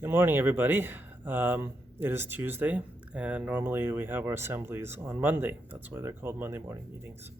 Good morning, everybody. It is Tuesday, and normally we have our assemblies on Monday. That's why they're called Monday morning meetings.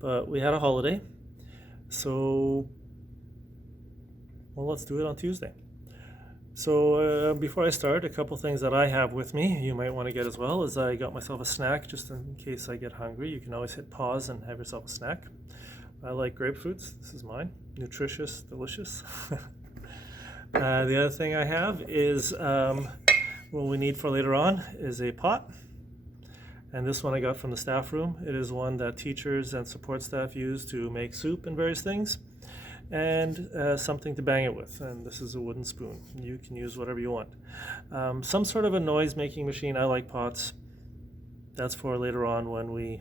But we had a holiday, so let's do it on Tuesday. So before I start, a couple things that I have with me you might want to get as well is I got myself a snack just in case I get hungry. You can always hit pause and have yourself a snack. I like grapefruits. This is mine. Nutritious, delicious. The other thing I have is what we need for later on is a pot. And this one I got from the staff room. It is one that teachers and support staff use to make soup and various things. And something to bang it with. And this is a wooden spoon. You can use whatever you want. Some sort of a noise-making machine. I like pots. That's for later on when we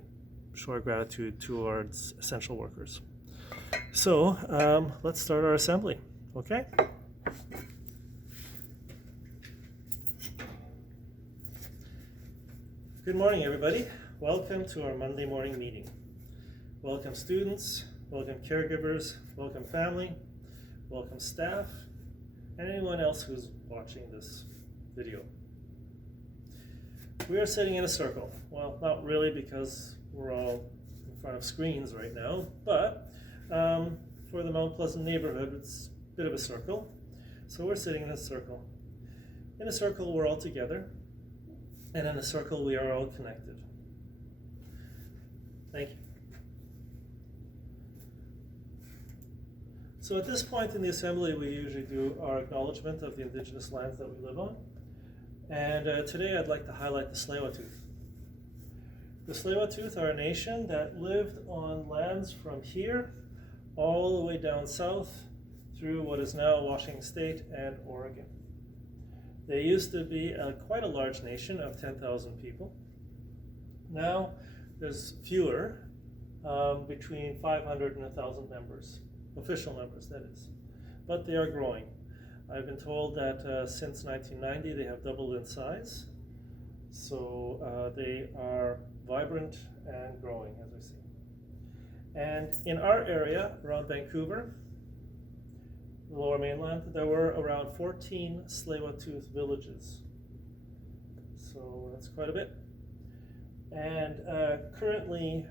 show our gratitude towards essential workers. So let's start our assembly, okay? Good morning, everybody. Welcome to our Monday morning meeting. Welcome students, welcome caregivers, welcome family, welcome staff, and anyone else who's watching this video. We are sitting in a circle. Well, not really because we're all in front of screens right now, but for the Mount Pleasant neighborhood, it's a bit of a circle. So we're sitting in a circle. In a circle, we're all together. And in a circle, we are all connected. Thank you. So at this point in the assembly, we usually do our acknowledgement of the indigenous lands that we live on. And today I'd like to highlight the Tsleil-Waututh. The Tsleil-Waututh are a nation that lived on lands from here all the way down south through what is now Washington State and Oregon. They used to be quite a large nation of 10,000 people. Now there's fewer, between 500 and 1,000 members, official members that is, but they are growing. I've been told that since 1990 they have doubled in size, so they are vibrant and growing, as I see. And in our area around Vancouver, the Lower Mainland, there were around 14 Tsleil-Waututh villages. So that's quite a bit. And currently,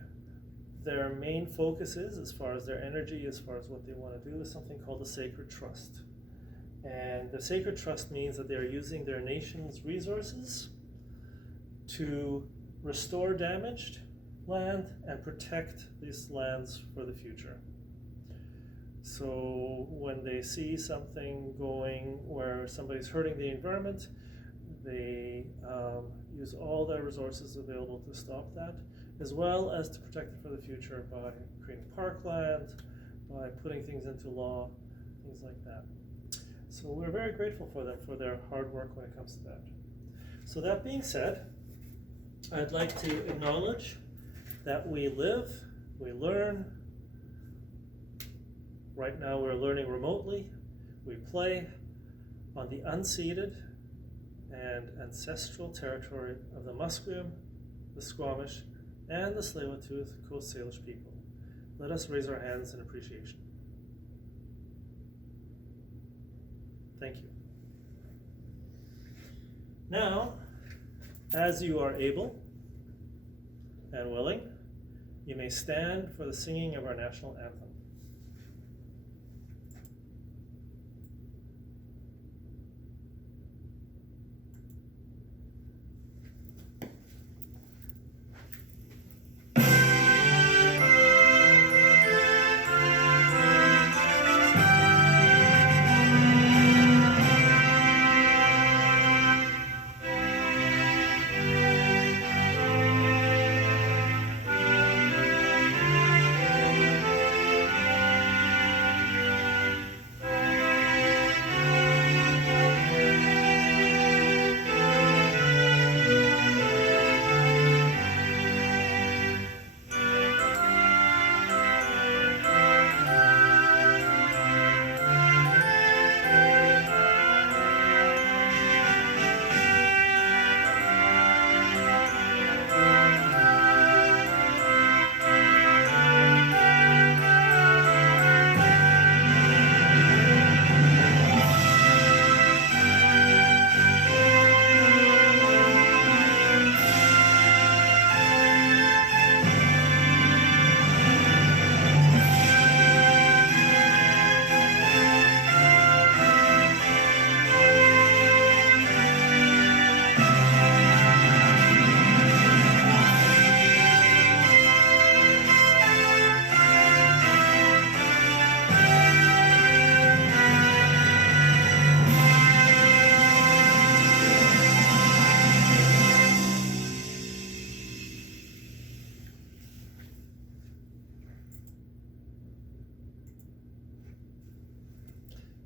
their main focus is, as far as their energy, as far as what they want to do, is something called the Sacred Trust. And the Sacred Trust means that they are using their nation's resources to restore damaged land and protect these lands for the future. So when they see something going where somebody's hurting the environment, they use all their resources available to stop that, as well as to protect it for the future by creating parkland, by putting things into law, things like that. So we're very grateful for them for their hard work when it comes to that. So that being said, I'd like to acknowledge that we live, we learn. Right now we're learning remotely. We play on the unceded and ancestral territory of the Musqueam, the Squamish, and the Tsleil-Waututh Coast Salish people. Let us raise our hands in appreciation. Thank you. Now, as you are able and willing, you may stand for the singing of our national anthem.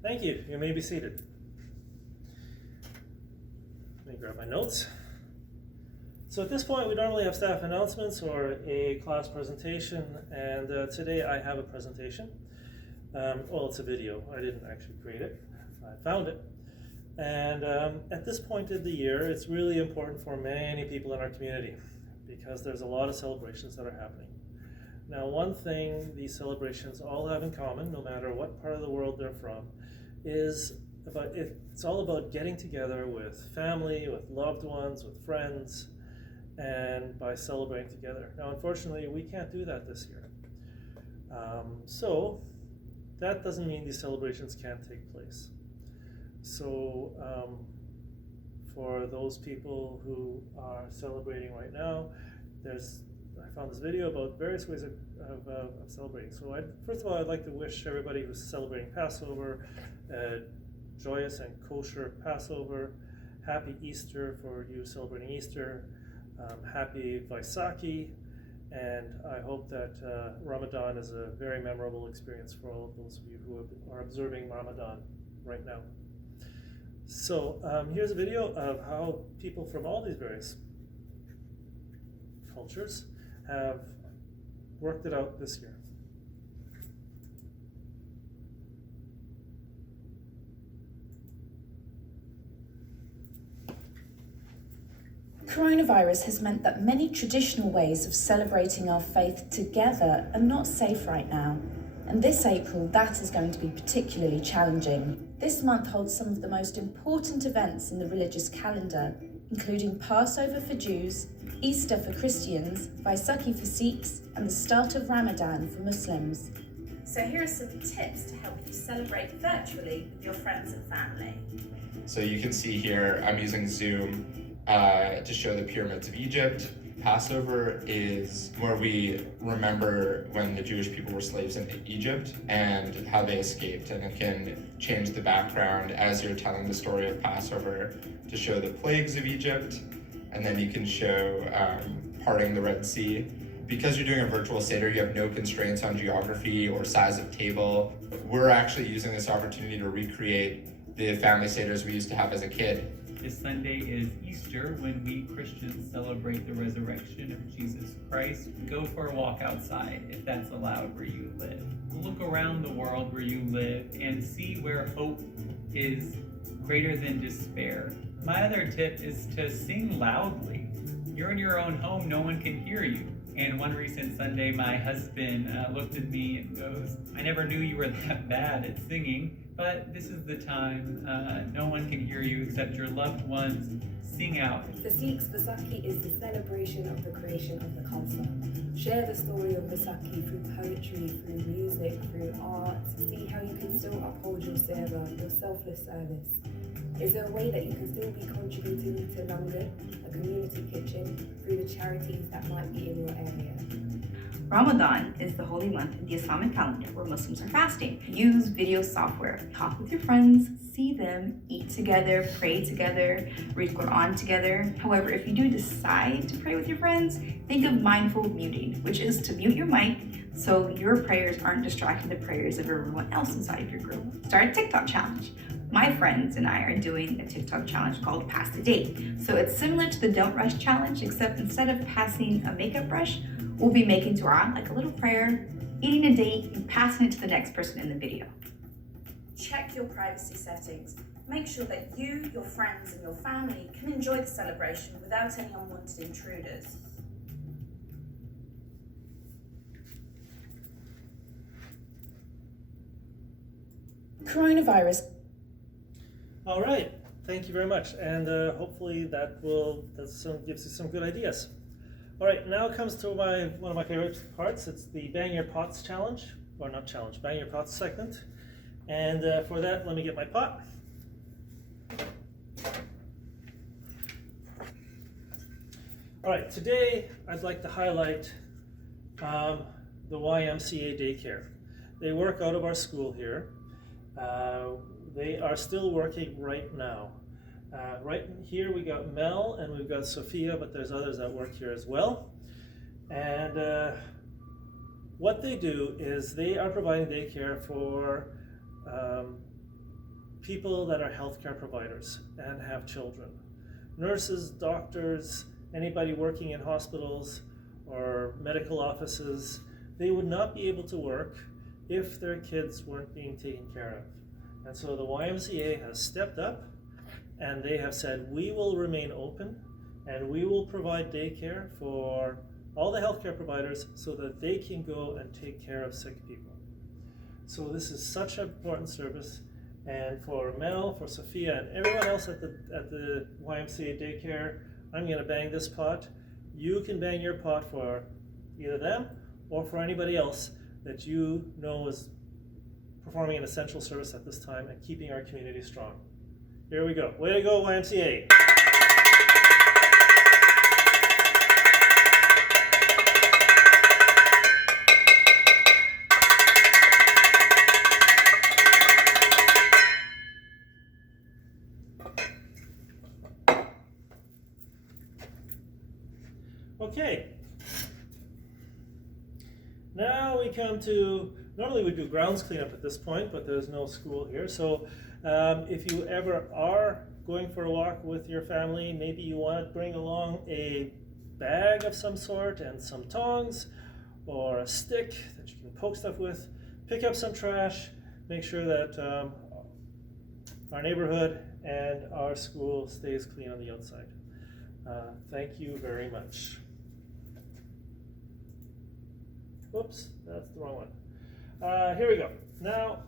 Thank you. You may be seated. Let me grab my notes. So at this point, we normally have staff announcements or a class presentation, and today I have a presentation. Well, it's a video. I didn't actually create it. I found it. And at this point of the year, it's really important for many people in our community because there's a lot of celebrations that are happening. Now, one thing these celebrations all have in common, no matter what part of the world they're from, is it's all about getting together with family, with loved ones, with friends, and by celebrating together. Now, unfortunately, we can't do that this year. So that doesn't mean these celebrations can't take place. So for those people who are celebrating right now, I found this video about various ways of celebrating. So first of all, I'd like to wish everybody who's celebrating Passover a joyous and kosher Passover. Happy Easter for you celebrating Easter. Happy Vaisakhi, and I hope that Ramadan is a very memorable experience for all of those of you who are observing Ramadan right now. So here's a video of how people from all these various cultures have worked it out this year. Coronavirus has meant that many traditional ways of celebrating our faith together are not safe right now. And this April, that is going to be particularly challenging. This month holds some of the most important events in the religious calendar, including Passover for Jews, Easter for Christians, Vaisakhi for Sikhs, and the start of Ramadan for Muslims. So here are some tips to help you celebrate virtually with your friends and family. So you can see here, I'm using Zoom to show the pyramids of Egypt. Passover is where we remember when the Jewish people were slaves in Egypt and how they escaped, and it can change the background as you're telling the story of Passover to show the plagues of Egypt, and then you can show parting the Red Sea. Because you're doing a virtual Seder, you have no constraints on geography or size of table. We're actually using this opportunity to recreate the family Seders we used to have as a kid. This Sunday is Easter, when we Christians celebrate the resurrection of Jesus Christ. Go for a walk outside, if that's allowed where you live. Look around the world where you live and see where hope is greater than despair. My other tip is to sing loudly. You're in your own home, no one can hear you. And one recent Sunday, my husband looked at me and goes, "I never knew you were that bad at singing, but this is the time. No one can hear you except your loved ones. Sing out." For Sikhs, Vaisakhi is the celebration of the creation of the Khalsa. Share the story of Vaisakhi through poetry, through music, through art. See how you can still uphold your seva, your selfless service. Is there a way that you can still be contributing to Langar, a community kitchen, through the charities that might be in your area? Ramadan is the holy month in the Islamic calendar where Muslims are fasting. Use video software. Talk with your friends, see them, eat together, pray together, read Quran together. However, if you do decide to pray with your friends, think of mindful muting, which is to mute your mic so your prayers aren't distracting the prayers of everyone else inside of your group. Start a TikTok challenge. My friends and I are doing a TikTok challenge called Pass the Date. So it's similar to the Don't Rush challenge, except instead of passing a makeup brush, we'll be making dua, like a little prayer, eating a date, and passing it to the next person in the video. Check your privacy settings. Make sure that you, your friends, and your family can enjoy the celebration without any unwanted intruders. Coronavirus. All right, thank you very much, and hopefully that gives you some good ideas. All right, now comes to one of my favorite parts. It's the Bang Your Pots challenge, or not challenge, Bang Your Pots segment. And for that, let me get my pot. All right, today I'd like to highlight the YMCA daycare. They work out of our school here. They are still working right now. Right here we got Mel and we've got Sophia, but there's others that work here as well. And what they do is they are providing daycare for people that are healthcare providers and have children. Nurses, doctors, anybody working in hospitals or medical offices, they would not be able to work if their kids weren't being taken care of. And so the YMCA has stepped up and they have said, we will remain open and we will provide daycare for all the healthcare providers so that they can go and take care of sick people. So this is such an important service. And for Mel, for Sophia, and everyone else at the YMCA daycare, I'm going to bang this pot. You can bang your pot for either them or for anybody else that you know is performing an essential service at this time and keeping our community strong. Here we go. Way to go, YMCA. Okay, now we come to, normally we do grounds cleanup at this point, but there's no school here. So if you ever are going for a walk with your family, maybe you want to bring along a bag of some sort and some tongs or a stick that you can poke stuff with. Pick up some trash, make sure that our neighborhood and our school stays clean on the outside. Thank you very much. Whoops, that's the wrong one. Here we go. Now,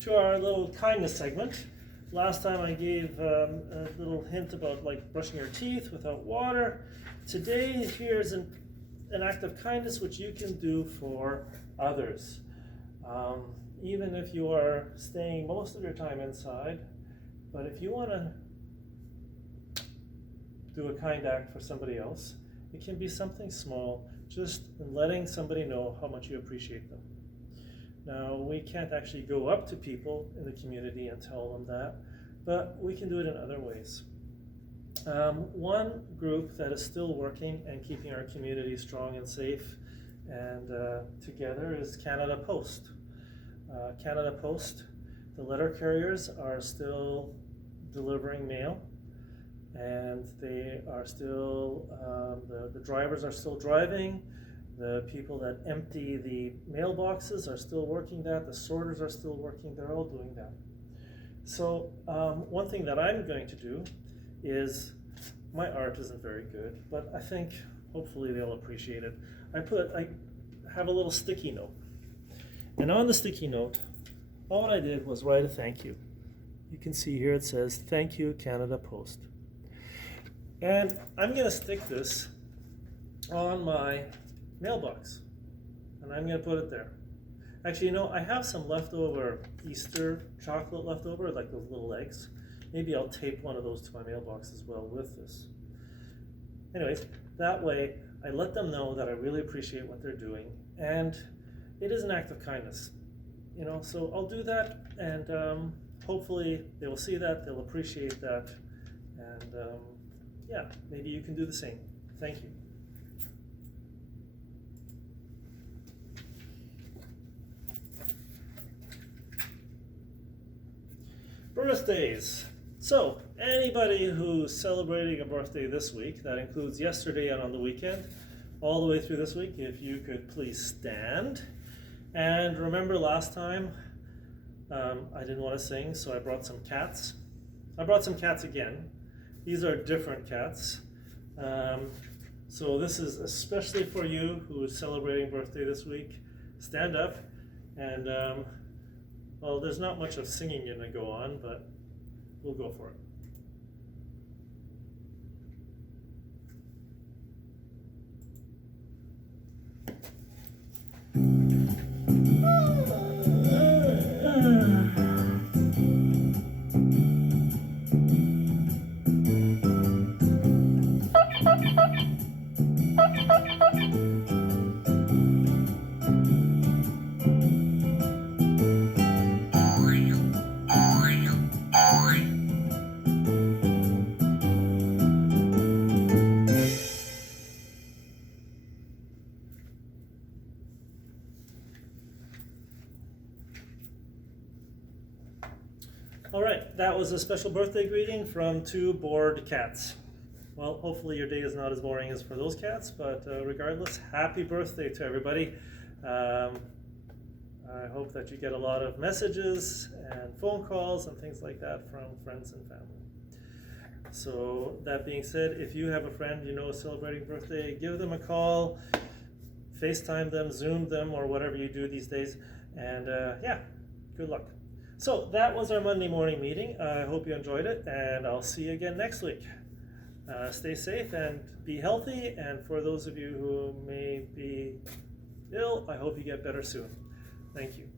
to our little kindness segment. Last time I gave a little hint about like brushing your teeth without water. Today, here's an act of kindness which you can do for others. Even if you are staying most of your time inside, but if you want to do a kind act for somebody else, it can be something small, just letting somebody know how much you appreciate them. Now, we can't actually go up to people in the community and tell them that, but we can do it in other ways. One group that is still working and keeping our community strong and safe and together is Canada Post. Canada Post, the letter carriers are still delivering mail, and they are still, the drivers are still driving, the people that empty the mailboxes are still working that, the sorters are still working, they're all doing that. So one thing that I'm going to do is, my art isn't very good, but I think hopefully they'll appreciate it. I have a little sticky note. And on the sticky note, all I did was write a thank you. You can see here it says, "Thank you, Canada Post." And I'm going to stick this on my mailbox. And I'm going to put it there. Actually, you know, I have some leftover Easter chocolate left over, like those little eggs. Maybe I'll tape one of those to my mailbox as well with this. Anyways, that way I let them know that I really appreciate what they're doing. And it is an act of kindness. You know, so I'll do that, and hopefully they will see that, they'll appreciate that, and yeah, maybe you can do the same. Thank you. Birthdays. So, anybody who's celebrating a birthday this week, that includes yesterday and on the weekend, all the way through this week, if you could please stand. And remember last time, I didn't want to sing, so I brought some cats. I brought some cats again. These are different cats. So this is especially for you who is celebrating birthday this week. Stand up, and well, there's not much of singing going to go on, but we'll go for it. All right, that was a special birthday greeting from two bored cats. Well, hopefully your day is not as boring as for those cats, but regardless, happy birthday to everybody. I hope that you get a lot of messages and phone calls and things like that from friends and family. So that being said, if you have a friend you know is celebrating birthday, give them a call, FaceTime them, Zoom them, or whatever you do these days. And yeah, good luck. So that was our Monday morning meeting. I hope you enjoyed it, and I'll see you again next week. Stay safe and be healthy. And for those of you who may be ill, I hope you get better soon. Thank you.